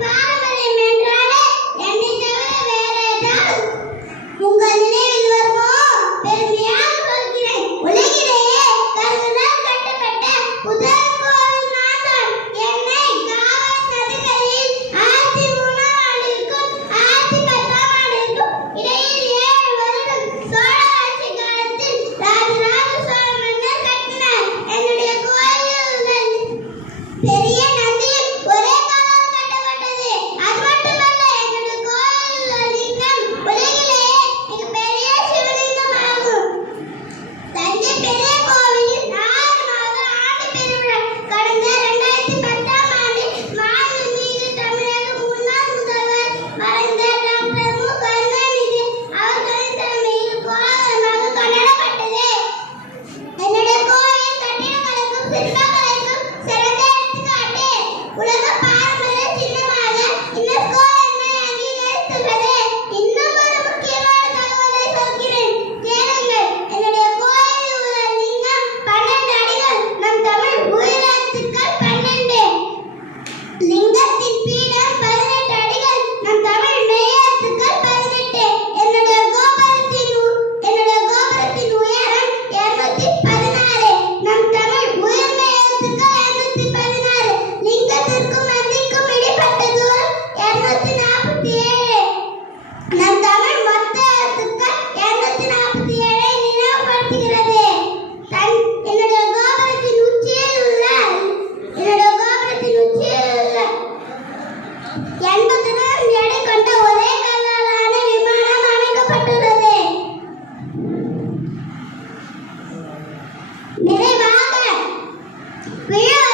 பாரம்பரியம் என்றாலே என்னை தவிர வேற ஏதாவது உங்கள் 不要